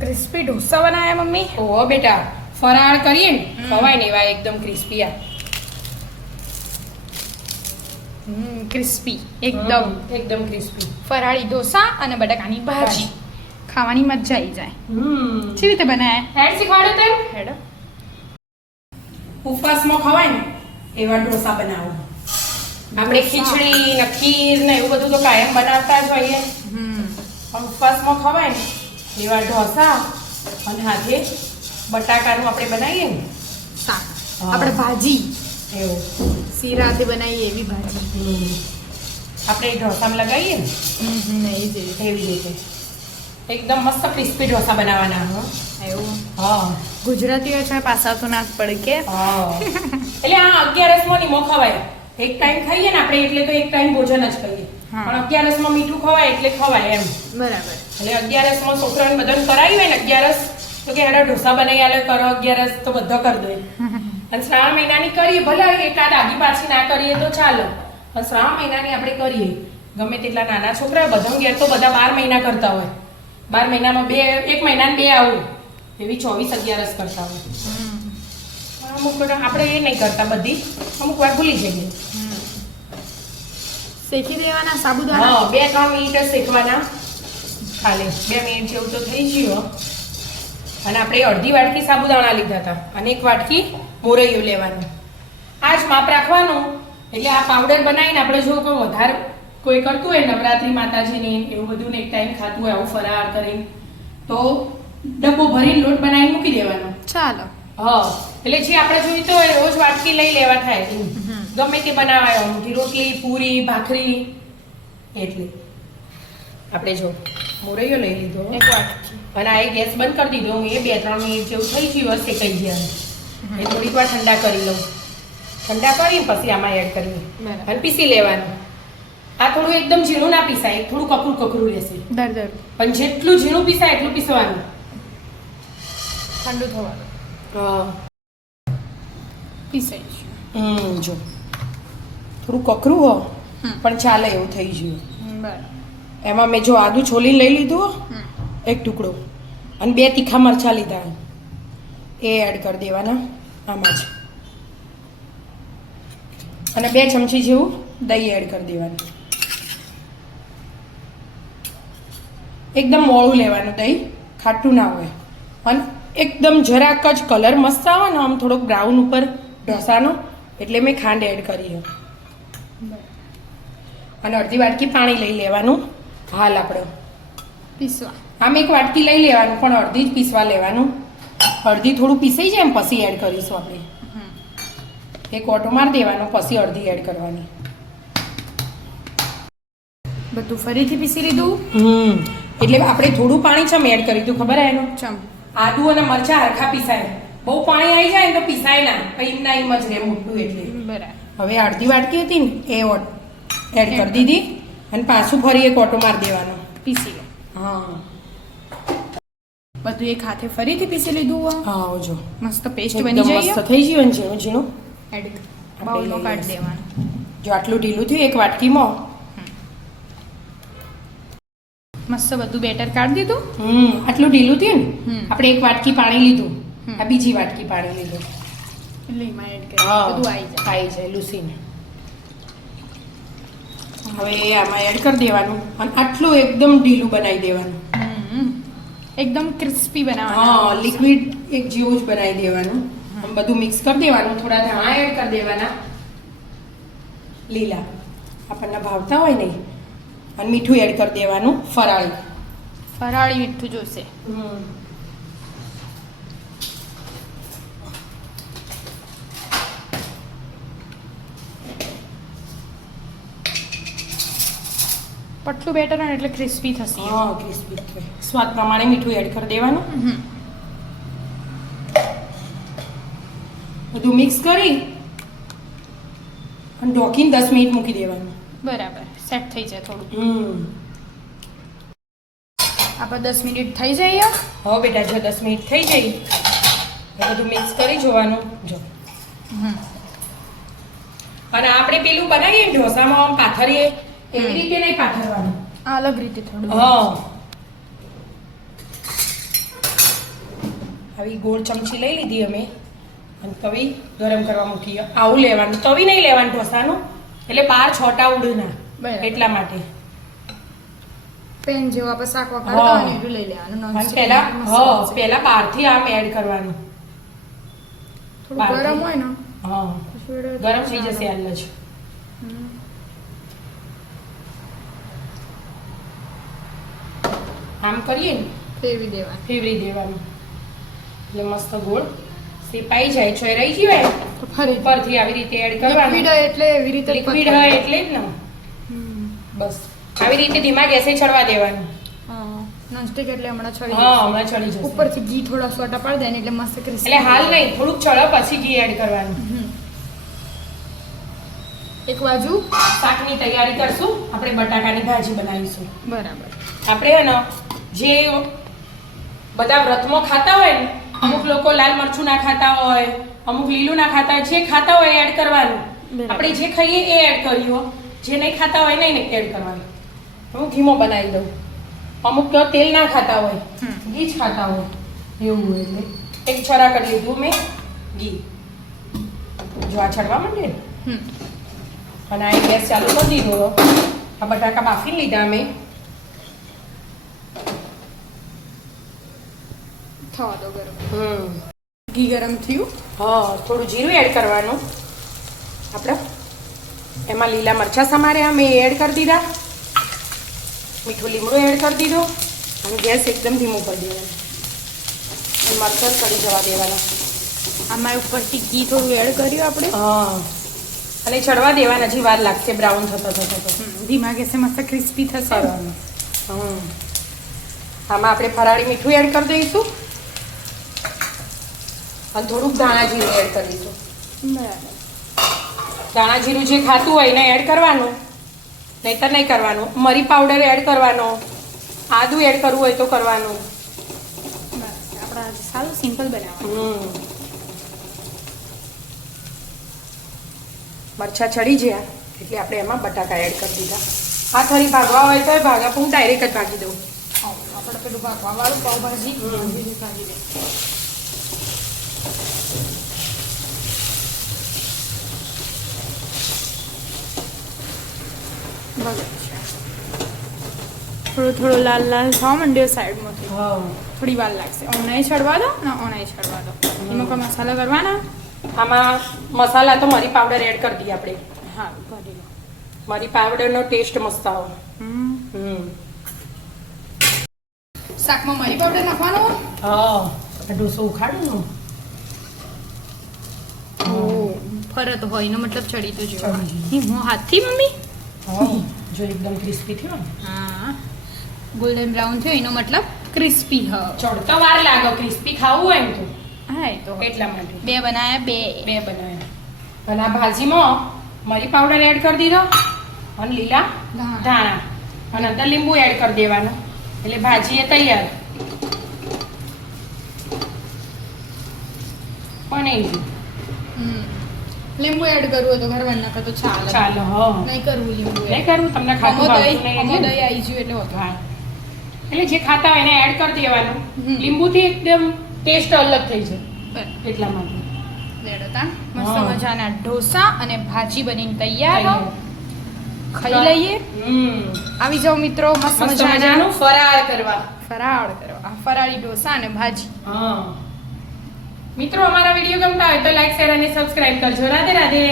Crispy dosa બનાવ્યા mummy? ઓહો બેટા, ફરાળ કરીએ ને ખવાય ને એવા એકદમ ક્રિસ્પી. ક્રિસ્પી એકદમ એકદમ ક્રિસ્પી ફરાળી ઢોસા અને બટાકાની ભાજી ખાવાની મજા આવી જાય. કેવી રીતે બનાવ્યા? હેડ શીખવાડો તેમ. હેડો. ઉપવાસમાં ખવાય ને એવા ઢોસા બનાવો. આપણે ખીચડી ને ખીર ને એવું બધું તો કાયમ બનાવતા જ હોઈએ, પણ ઉપવાસમાં ખવાય ને એવા ઢોસા અને હાથે બટાકાનું આપણે બનાવીએ ને શાક. હા. આપણે ભાજી એવું શીરાતે બનાવીએ એવી ભાજી. આપણે ઢોસામાં લગાવીએ ને એવી રીતે એકદમ મસ્ત ક્રિસ્પી ઢોસા બનાવવાના. એવું હા ગુજરાતીઓ છે પાછા તો ના જ પડે કે. એટલે આ 11 ની મો ખવાય. એક ટાઈમ ખાઈએ ને આપણે એટલે તો એક ટાઈમ ભોજન જ ખાઈએ, હા. પણ 11 માં મીઠું ખવાય એટલે ખવાય એમ. બરાબર. એટલે 11 માં છોકરાને બધાને કરાવી હોય ને 11 તો કે હેડા ઢોસા બનાવી આલે કરો 11 તો બધા કરી દે. અને શ્રાવણ મહિનાની કરીએ, ભલે એકાદ આગી પાછી ના કરીએ તો ચાલો, પણ શ્રાવણ મહિનાની આપણે કરીએ. ગમે તેટલા નાના છોકરા બધા ઘેર તો બધા 12 મહિના કરતા હોય. 12 મહિનામાં એક મહિનાને 2 આવું એવી 24 11 કરતા હોય. અમુક આપણે એ નહીં કરતા, બધી અમુક વાર ભૂલી જઈએ. શેકી દેવાના સાબુદાણા. હા 2-3 મિનિટ જ શેકવાના, ખાલી 2 મિનિટ જેવું તો થઈ ગયું. અને આપણે અડધી વાટકી સાબુદાણા લીધા હતા અને 1 વાટકી મોરૈયું લેવાનું. આ જ માપ રાખવાનું. એટલે આ પાવડર બનાવીને આપણે જો કોઈ વધારે કોઈ કરતું હોય નવરાત્રી માતાજીની એવું બધું ને એક ટાઈમ ખાતું હોય આવું ફરાર કરીને, તો ડબ્બો ભરીને લોટ બનાવીને મૂકી દેવાનો. ચાલો. હા એટલે જે આપણે જોઈતો હોય રોજ વાટકી લઈ લેવા થાય. ગમે તે બનાવાય અમથી રોટલી પૂરી ભાખરી. એટલે આપણે જો મોરૈયો લઈ લીધો 1 વાટકી અને આ ગેસ બંધ કરી દીધો. હું એ 2-3 મિનિટ જેવું થઈ ગયું હશે કઈ ગયા. એ થોડીક વાર ઠંડા કરી લઉં. ઠંડા કરી પછી આમાં એડ કરવી બરાબર. અને પીસી લેવાનું. આ થોડું એકદમ ઝીણું ના પીસાય, થોડું કકરું કકરું રહેશે, દર પણ જેટલું ઝીણું પીસાય એટલું પીસવાનું. ઠંડુ થવાનું. હા પીસાઈ જો થોડું કકરું હો પણ ચાલે એવું થઈ ગયું. બરાબર. એમાં મેં જો આદુ છોલી લઈ લીધું એક ટુકડો અને 2 તીખા મરચાં લીધા, એ એડ કરી દેવાના આમાં જ. અને 2 ચમચી જેવું દહીં એડ કરી દેવાનું. એકદમ મોળું લેવાનું દહીં, ખાટું ના હોય. અને એકદમ જરાક જ કલર મસ્ત આવે ને આમ થોડોક બ્રાઉન ઉપર ઢોસાનો, એટલે મેં ખાંડ એડ કરી. અને અડધી વાટકી પાણી લઈ લેવાનું. હાલ આપણે પીસવા આમ 1 વાટકી લઈ લેવાનું, પણ અડધી જ પીસવા લેવાનું. અડધી થોડું પીસાઈ જાય એમ પછી એડ કરીશું આપણે. એક ઓટો મારી દેવાનો પછી અડધી એડ કરવાની. બધું ફરીથી પીસી લીધું. એટલે આપણે થોડું પાણી ચમ એડ કરી દીધું ખબર એનું? ચમ આદુ અને મરચાં હરખા પીસાય. બહુ પાણી આવી જાય ને તો પીસાય ના, એમ ના એમ જ રહે મોટું. એટલે બરાબર. હવે અડધી વાટકી હતી ને એ એડ કરી દીધી અને પાછું ફરી એક ઓટો મારી દેવાનો. પીસી લો. હા બધું એક હાથે ફરીથી પીસી લીધું. હા જો મસ્ત પેસ્ટ એકદમ બની જાય. મસ્ત થઈ ગયું ને ઝીણું ઝીણું. એડ બાઉલમાં કાઢી દેવાનું. જો આટલું ઢીલું થયું 1 વાટકીમાં. મસ્ત બધું બેટર કાઢી દીધું. આટલું ઢીલું થયું ને આપણે 1 વાટકી પાણી લીધું, હમ. આ બીજી વાટકી પાણી લીધું. એટલે એમાં એડ કરી હા બધું આવી જાય. આવી જાય લૂસીને. હવે આમાં એડ કરી દેવાનું અને આટલું એકદમ ઢીલું બનાવી દેવાનું. એકદમ ક્રિસ્પી બનાવવાનું. હા લિક્વિડ એક જેવું જ બનાવી દેવાનું. આમ બધું મિક્સ કરી દેવાનું. થોડા ધાણા એડ કરી દેવાના લીલા, આપણને ભાવતા હોય નહીં. અને મીઠું એડ કરી દેવાનું ફરાળી. ફરાળી મીઠું જોશે. પટલું બેટર ને એટલે ક્રિસ્પી થશે. હા ક્રિસ્પી. સ્વાદ પ્રમાણે મીઠું એડ કરી દેવાનું. બધું મિક્સ કરી અને ઢોકીને 10 મિનિટ મૂકી દેવાનું. બરાબર. સેટ થઈ જાય થોડું. આપણે 10 મિનિટ થઈ જાય. હવે બેટા જો 10 મિનિટ થઈ જાય બધું મિક્સ કરી જોવાનું. જો અને આપણે પેલું બનાવીએ ઢોસામાં પાથરીએ એવી રીતે નહીં પાથરવાનું, અલગ રીતે થોડું. હા આવી ગોળ ચમચી લઈ લીધી અમે અને તવી ગરમ કરવા મૂકી. આવું લેવાનું, તવી નહીં લેવાનું ઢોસાનું, એટલે બહાર છોટા ઉડે ના, બરાબર. એટલા માટે. પેન જેવું આપણે શાક હા. વઘારતા હોય ને એટલું લઈ લેવાનું. અને નોનસ્ટિક પહેલા મસાલો છે. પહેલા બહારથી આમ એડ કરવાનું. થોડું ગરમ હોય ને હા, પછી એડ ગરમ થઈ જશે હાલ જ. હમ. આમ કરીએ ને ફેરવી દેવાનું. ફેવરી દેવાનું એટલે મસ્ત ગોળ શેપાઈ જાય છે. રહી ગયું હોય તો ફરી ઉપરથી આવી રીતે એડ લિક્વિડ કરવાનું. હોય એટલે એવી રીતે લિક્વિડ હોય એટલે જ ને. હમ. બસ આવી રીતે ધીમા ગેસે ચડવા દેવાનું. હા, નોનસ્ટિક એટલે હમણાં છોડી હા, દઈશું. હમણાં ચડી જશે. ઉપરથી ઘી થોડા સોટા પાડી દે ને એટલે મસ્ત crispy એટલે હાલ નહીં, થોડુંક ચડે પછી ઘી એડ કરવાનું. હમ. એક બાજુ શાકની તૈયારી કરશું. આપણે બટાકાની ભાજી બનાવીશું. બરાબર. આપણે હે ને જે બધા વ્રતમાં ખાતા હોય ને, અમુક લોકો લાલ મરચું ના ખાતા હોય, અમુક લીલું ના ખાતા હોય, જે ખાતા હોય એડ કરવાનું. બરાબર. આપણે જે ખાઈએ એ એડ કર્યું, જે નહીં ખાતા હોય નહીં એડ કરવાનું. હું ઘીમો બનાવી દઉં. અમુક તો તેલ ના ખાતા હોય, હમ. ઘી જ ખાતા હોય, એવું હોય એટલે એક છરા કરી લીધું મેં ઘી. જો આ ચડવા માંડે ને, હમ. અને આ ગેસ ચાલુ કરી દીધો. આ બટાકા બાફી લીધા અમે. થવા દો ગરમ. હમ ઘી ગરમ થયું. હા, થોડું જીરું એડ કરવાનું આપણે. એમાં લીલા મરચાં સમાર્યા અમે એડ કરી દીધા. મીઠું લીમડું એડ કરી દીધું અને ગેસ એકદમ ધીમું કરી દેવાનું. અને મરચાં કરી જવા દેવાના. આમાં ઉપરથી ઘી થોડું એડ કર્યું આપણે. હા, અને ચડવા દેવાના. હજી વાર લાગશે બ્રાઉન થતો થતો તો. ધીમા ગેસે મસ્ત ક્રિસ્પી થશે. કરવાનું. આમાં આપણે ફરાળી મીઠું એડ કરી દઈશું અને થોડુંક ધાણા જીરું એડ કરીશું. બરાબર. ધાણા જીરું જે ખાતું હોય એને એડ કરવાનું, નહીતર નહીં કરવાનું. મરી પાવડર એડ કરવાનો, આદુ એડ કરવું હોય તો કરવાનું. બસ આપણે આજે સારું સિમ્પલ બનાવવાનું. મરચાં ચડી ગયા એટલે આપણે એમાં બટાકા એડ કરી દીધા. આ થોડી ભાગવા હોય તો ભાગા હું ડાયરેક્ટ જ ભાગી દઉં. આપણે પેલું ભાગવાવાળું પાવભાજી હમ. બીજું ભાજી દે. થોડો લાલ લાલ થવા માંડ્યો સાઈડમાંથી. થોડી વાર લાગશે. ઓનાઈ ચડવા દો ને ઓનાઈ ચડવા દો. એમાં કોઈ મસાલા કરવાના? આમાં મસાલા તો મરી પાવડર એડ કરી દઈએ આપણે. હા, કરી લો. મરી પાવડરનો ટેસ્ટ મસ્ત આવે. શાકમાં મરી પાવડર નાખવાનો? હા, ઢોસો ઉખાડું. ફરત હોય એનો મતલબ ચડી તો જો. ચડી. હું હાથથી મમ્મી? જો એકદમ ક્રિસ્પી થયો ને. હા, ગોલ્ડન બ્રાઉન થયો એનો મતલબ ક્રિસ્પી હ. ચડતો વાર લાગે ક્રિસ્પી ખાવું હોય ને તો. હા, એ તો એટલા માટે બે બનાયા બે બનાવ્યા. અને આ ભાજીમાં મરી પાવડર એડ કરી દીધો અને લીલા ધાણા અને અંદર લીંબુ એડ કરી દેવાનું એટલે ભાજી એ તૈયાર. બની ગયું. લીંબુ એડ કરવું હોય તો ઘર નાખો તો ચાલે. ચાલો. હા, નહીં કરવું લીંબુ નહીં કરવું તમને ખાતું ભાવતું નહીં દહીં એટલે. આવી ગયું એટલે વધુ. હા, એટલે જે ખાતા હોય એને એડ કરી દેવાનું. લીંબુથી એકદમ ટેસ્ટ અલગ થઈ જાય એટલા માટે. લેડોતા મસ્ત હા. મજાના ઢોસા અને ભાજી બનીને તૈયાર. ખાઈ લઈએ. આવી જાઓ મિત્રો, મસ્ત મસ્ત મજાના મજાનું ફરાળ કરવા. ફરાળ કરવા. ફરાળી ઢોસા અને ભાજી. હા, મિત્રો અમારા વિડીયો ગમતા હોય તો લાઈક શેર અને સબસ્ક્રાઇબ કરજો. રાધે રાધે.